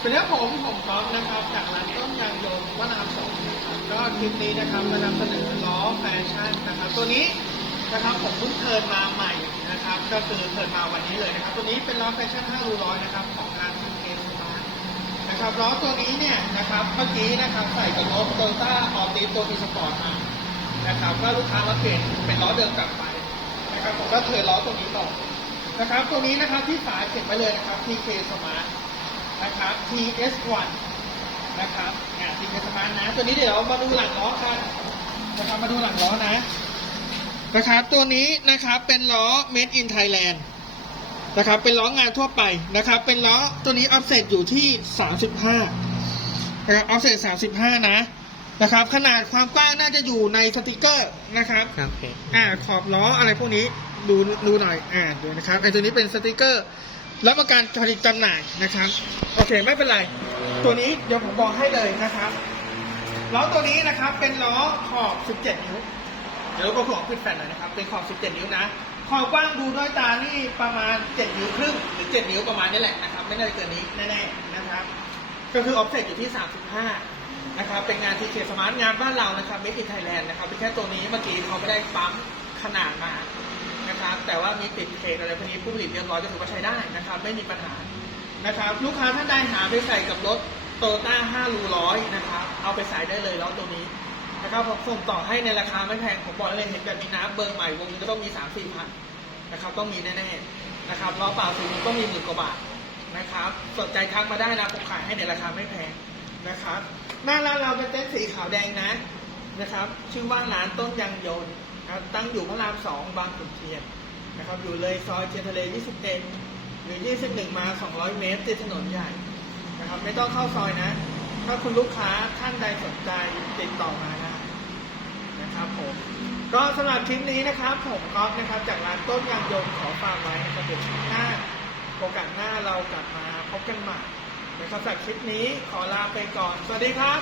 เป็นเรื่องผมผมก๊อฟนะครับจากร้านต้นยางยนต์วานามสองนะครับก็คลิปนี้นะครับมานำเสนอล้อแฟชั่นนะครับ ตัวนี้นะครับผมเพิ่งเทิร์นมาใหม่นะครับ ก็คือเทิร์นมาวันนี้เลยนะครับ ตัวนี้เป็นล้อแฟชั่น5รูร้อยนะครับของทางเอสมานะครับล้อตัวนี้เนี่ยนะครับเมื่อกี้นะครับใส่กับรถโตโยต้าออติตัวอีสปอร์ตมานะครับก็ลูกค้ามาเปลี่ยนเป็นล้อเดิมกลับไปนะครับผมก็เทิร์นล้อตัวนี้ต่อนะครับ ตัวนี้นะครับที่ฝาเขียนไว้เลยนะครับ TK Smart นะครับ TS1 นะครับอ่า TS Smart นะ ตัวนี้เดี๋ยวมาดูหลังล้อกันนะครับมาดูหลังล้อนะนะครับตัวนี้นะครับเป็นล้อ Made in Thailand นะครับเป็นล้องานทั่วไปนะครับ เป็นล้อตัวนี้ offset อยู่ที่ 35นะครับ offset 35 นะนะครับ ขนาดความกว้างน่าจะอยู่ในสติกเกอร์นะครับครับโอเคอ่าขอบล้ออะไรพวกนี้ดูดูหน่อยอ่าดูนะครับไอ้ตัวนี้เป็นสติกเกอร์ รับประกันผลิตจำหน่ายนะครับ โอเคไม่เป็นไร ตัวนี้เดี๋ยวผมบอกให้เลยนะครับล้อตัวนี้นะครับเป็นล้อขอบ 17 นิ้ว เดี๋ยวก็ขอปิดแฟลชหน่อยนะครับ เป็นขอบ 17 นิ้วนะขอบกว้างดูด้วยตานี่ประมาณ 7 นิ้วครึ่งหรือ 7 นิ้วประมาณนี้แหละนะครับ ไม่น่าจะเกินนี้แน่ๆนะครับ ก็คือออฟเซตอยู่ที่ 35 นะครับ เป็นงานทีเคสมาร์ทงานบ้านเรานะครับ Made in Thailand นะครับเป็นแค่ตัวนี้เมื่อกี้เขาไม่ได้ปั๊มขนาดมา แต่ว่ามีติดเคอะไรพวกนี้ผู้ผลิตเรียบร้อยก็ถือว่าใช้ได้นะครับ ไม่มีปัญหานะครับลูกค้าท่านใดหาไปใส่กับรถโตโยต้า5รูร้อยนะครับเอาไปใส่ได้เลยล้อตัวนี้นะครับผมส่งต่อให้ในราคาไม่แพงผมบอกเลยเห็นแบบนี้นะเบอร์ใหม่วงนึงก็ต้องมี 3 4พันนะครับต้องมีแน่ๆนะครับล้อเปล่าสีนี้ก็มีหมื่นกว่าบาทนะครับสนใจทักมาได้นะผมขายให้ในราคาไม่แพงนะครับหน้าร้านเราเป็นเต็นท์สีขาวแดงนะนะครับ ชื่อว่าร้านต้นยางยนต์นะครับตั้งอยู่พระรามสองบางขุนเทียน นะครับอยู่เลยซอยเทียนทะเล21หรือ 21 มา 200 เมตรติดถนนใหญ่นะครับไม่ต้องเข้าซอยนะ ถ้าคุณลูกค้าท่านใดสนใจติดต่อมาได้นะครับผมก็สำหรับคลิปนี้นะครับ ผมก๊อฟนะครับ จากร้านต้นยางยนต์ขอฝากไว้นะครับเดี๋ยวคลิปหน้าโอกาสหน้าเรากลับมาพบกันใหม่นะครับจากคลิปนี้ขอลาไปก่อน สวัสดีครับ